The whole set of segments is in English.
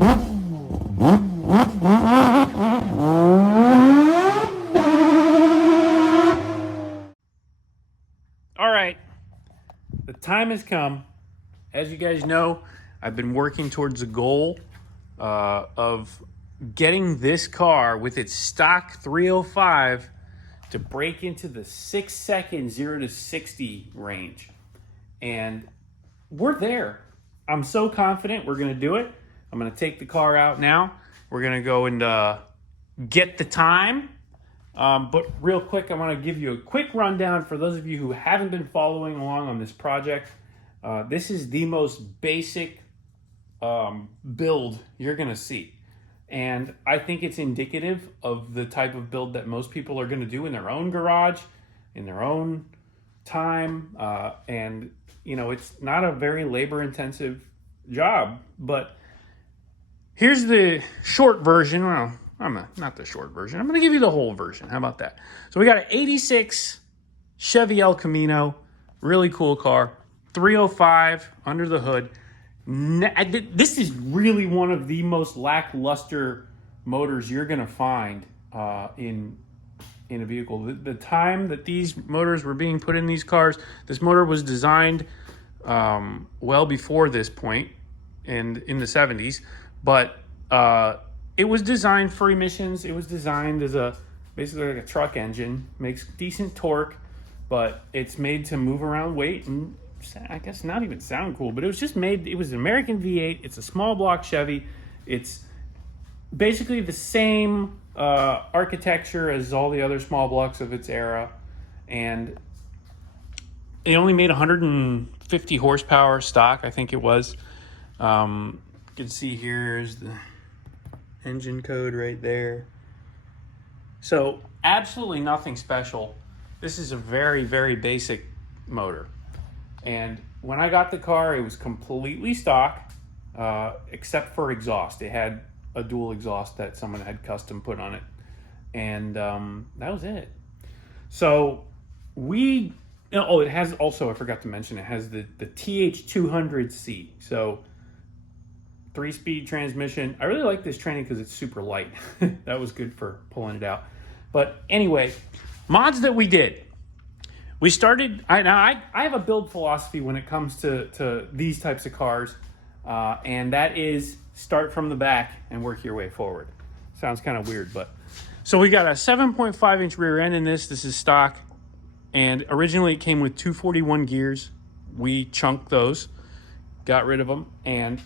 All right, the time has come. As you guys know, I've been working towards a goal of getting this car with its stock 305 to break into the 6-second 0 to 60 range. And we're there. I'm so confident we're going to do it. I'm going to take the car out now. We're going to go and get the time. But real quick, I want to give you a quick rundown for those of you who haven't been following along on this project. This is the most basic build you're going to see. And I think it's indicative of the type of build that most people are going to do in their own garage, in their own time. And, you know, it's not a very labor-intensive job. But here's the short version. Well, not the short version. I'm going to give you the whole version. How about that? So we got an 86 Chevy El Camino. Really cool car. 305 under the hood. This is really one of the most lackluster motors you're going to find in a vehicle. The time that these motors were being put in these cars, this motor was designed well before this point and in the 70s, but it was designed for emissions. It was designed as basically like a truck engine, makes decent torque, but it's made to move around weight and I guess not even sound cool, but it was just made, it was an American V8. It's a small block Chevy. It's basically the same architecture as all the other small blocks of its era. And it only made 150 horsepower stock, I think it was. You can see here's the engine code right there. So absolutely nothing special. This is a very, very basic motor. And when I got the car, it was completely stock, except for exhaust. It had a dual exhaust that someone had custom put on it. And that was it. So it has also, I forgot to mention, it has the TH200C. So 3-speed transmission. I really like this training because it's super light. That was good for pulling it out. But anyway, mods that we did. We started, I have a build philosophy when it comes to these types of cars, and that is start from the back and work your way forward. Sounds kind of weird, but. So we got a 7.5-inch rear end in this. This is stock, and originally it came with 241 gears. We chunked those, got rid of them, and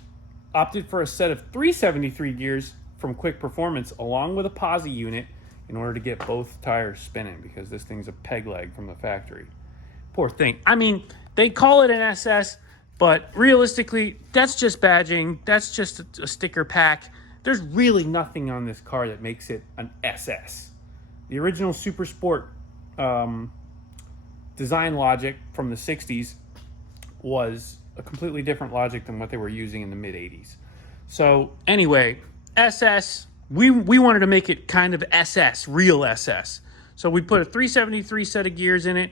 opted for a set of 373 gears from Quick Performance along with a posi unit in order to get both tires spinning because this thing's a peg leg from the factory. Poor thing. I mean, they call it an SS, but realistically, that's just badging. That's just a sticker pack. There's really nothing on this car that makes it an SS. The original Super Sport design logic from the 60s was a completely different logic than what they were using in the mid-80s. So anyway, SS, we wanted to make it kind of SS, real SS. So we put a 373 set of gears in it,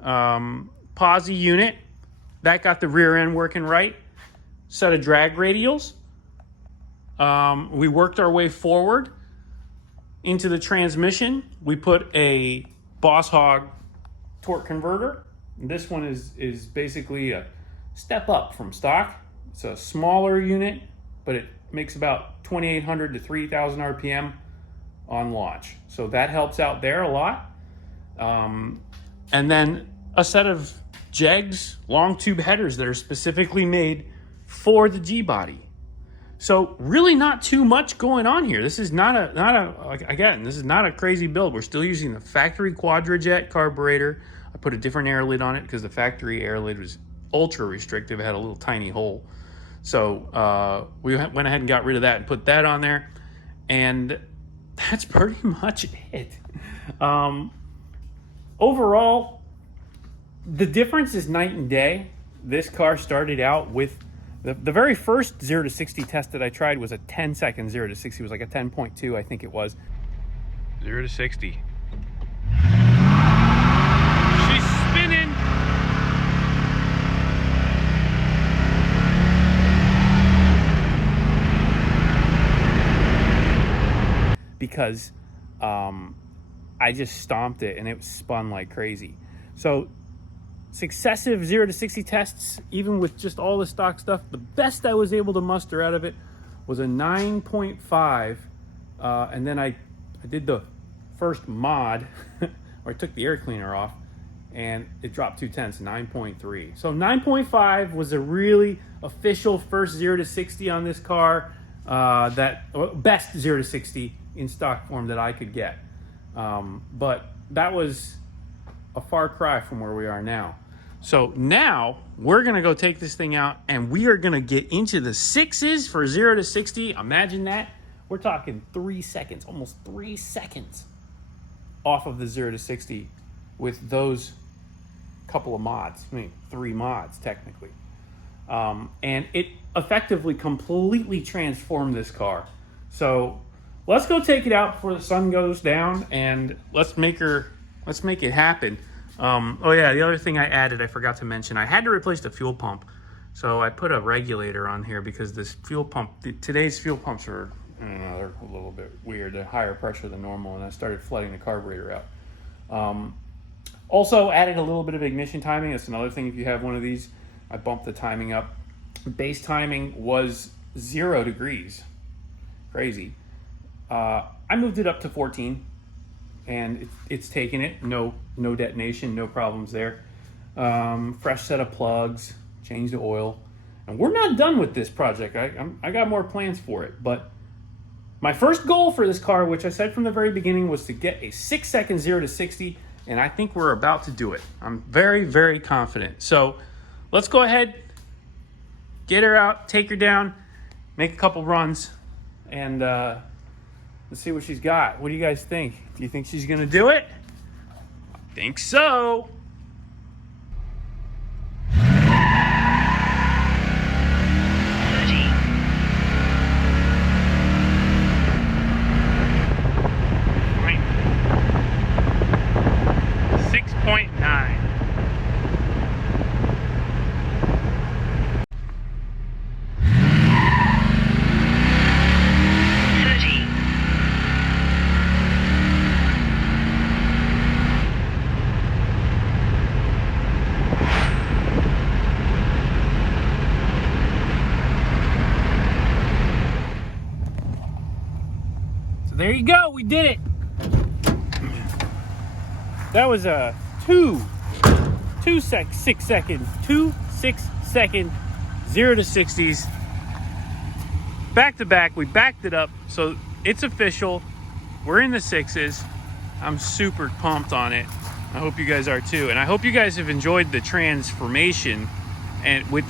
posi unit, that got the rear end working right, set of drag radials. We worked our way forward into the transmission. We put a Boss Hog torque converter. This one is basically a step up from stock. It's a smaller unit, but it makes about 2,800 to 3,000 RPM on launch. So that helps out there a lot. And then a set of jegs, long tube headers that are specifically made for the G-body. So really not too much going on here. This is not a crazy build. We're still using the factory Quadrajet carburetor. I put a different air lid on it because the factory air lid was ultra restrictive. It had a little tiny hole. So we went ahead and got rid of that and put that on there. And that's pretty much it. Overall, the difference is night and day. This car started out with the very first 0 to 60 test that I tried was a 10-second 0 to 60. It was like a 10.2, I think it was. 0 to 60. She's spinning. because I just stomped it and it spun like crazy. So successive 0 to 60 tests, even with just all the stock stuff, the best I was able to muster out of it was a 9.5. And then I did the first mod, or I took the air cleaner off, and it dropped 2/10, 9.3. So 9.5 was a really official first 0 to 60 on this car, best 0 to 60 in stock form that I could get. But that was a far cry from where we are now. So now we're gonna go take this thing out and we are gonna get into the 6s for 0 to 60. Imagine that. We're talking 3 seconds, almost 3 seconds off of the 0 to 60 with those couple of mods. I mean, 3 mods technically. And it effectively completely transformed this car. So let's go take it out before the sun goes down and let's make it happen. Oh yeah, the other thing I added, I forgot to mention, I had to replace the fuel pump. So I put a regulator on here because this fuel pump, today's fuel pumps are, I don't know, they're a little bit weird. They're higher pressure than normal, and I started flooding the carburetor out. Also added a little bit of ignition timing. That's another thing if you have one of these. I bumped the timing up. Base timing was 0 degrees. Crazy. I moved it up to 14, and it's taken it. No detonation, no problems there. Fresh set of plugs, changed the oil. And we're not done with this project. I got more plans for it, but my first goal for this car, which I said from the very beginning, was to get a 6-second 0 to 60, and I think we're about to do it. I'm very, very confident. So let's go ahead, get her out, take her down, make a couple runs, and let's see what she's got. What do you guys think? Do you think she's gonna do it? I think so. There you go, we did it. That was a 6 second 0 to 60s back to back. We backed it up, so it's official. We're in the 6s. I'm super pumped on it. I hope you guys are too, and I hope you guys have enjoyed the transformation, and with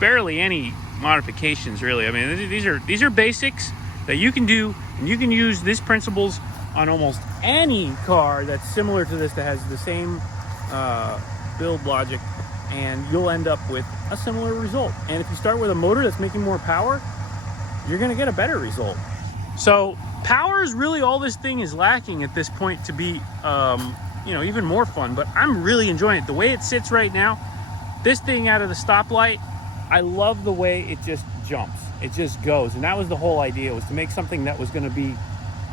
barely any modifications really. I mean, these are basics that you can do, and you can use these principles on almost any car that's similar to this, that has the same build logic, and you'll end up with a similar result. And if you start with a motor that's making more power, you're gonna get a better result. So power is really all this thing is lacking at this point to be even more fun, but I'm really enjoying it. The way it sits right now, this thing out of the stoplight, I love the way it just jumps. It just goes, and that was the whole idea, was to make something that was going to be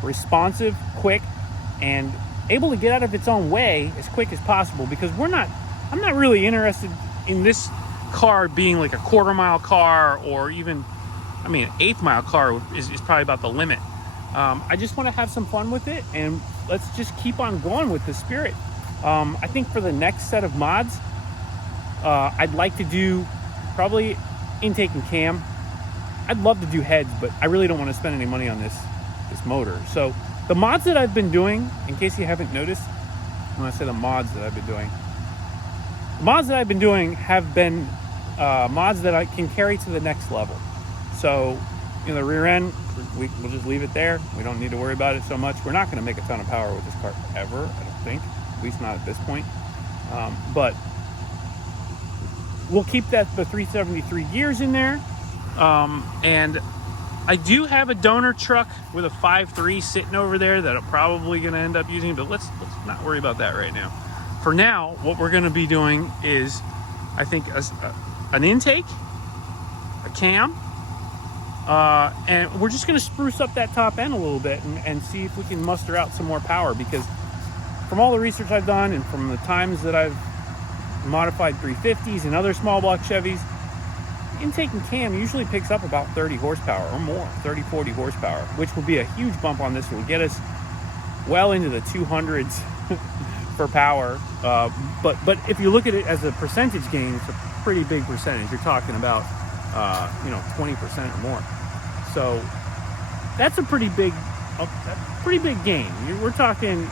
responsive, quick, and able to get out of its own way as quick as possible, because I'm not really interested in this car being like a quarter-mile car, or even, an eighth-mile car is probably about the limit. I just want to have some fun with it, and let's just keep on going with the spirit. I think for the next set of mods, I'd like to do probably intake and cam. I'd love to do heads, but I really don't want to spend any money on this motor. So the mods that I've been doing, in case you haven't noticed, when I say the mods that I've been doing, have been mods that I can carry to the next level. So the rear end, we'll just leave it there. We don't need to worry about it so much. We're not going to make a ton of power with this car ever, I don't think, at least not at this point. But we'll keep the 373 gears in there. And I do have a donor truck with a 5.3 sitting over there that I'm probably going to end up using, but let's not worry about that right now. For now, what we're going to be doing is, I think, an intake, a cam, And we're just going to spruce up that top end a little bit and see if we can muster out some more power, because from all the research I've done and from the times that I've modified 350s and other small block Chevys, intake and cam usually picks up about 30 horsepower or more, 30, 40 horsepower, which will be a huge bump on this. It will get us well into the 200s for power. But if you look at it as a percentage gain, it's a pretty big percentage. You're talking about, 20% or more. So that's a pretty big gain. We're talking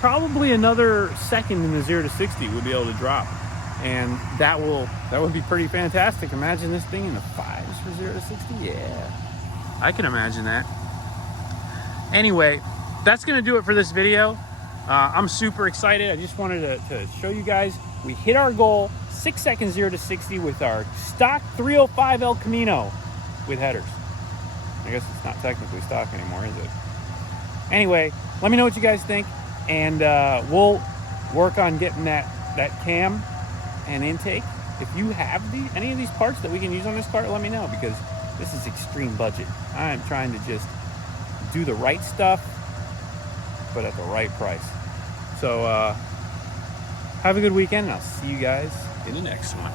probably another second in the 0 to 60 we'll be able to drop. And that would be pretty fantastic. Imagine this thing in the 5s for 0 to 60. Yeah, I can imagine that. Anyway, that's going to do it for this video. I'm super excited. I just wanted to show you guys we hit our goal, 6 seconds 0 to 60 with our stock 305 El Camino with headers. I guess it's not technically stock anymore, is it? Anyway, let me know what you guys think, and we'll work on getting that cam and intake. If you have any of these parts that we can use on this car, let me know, because this is extreme budget. I'm trying to just do the right stuff, but at the right price. So have a good weekend, and I'll see you guys in the next one.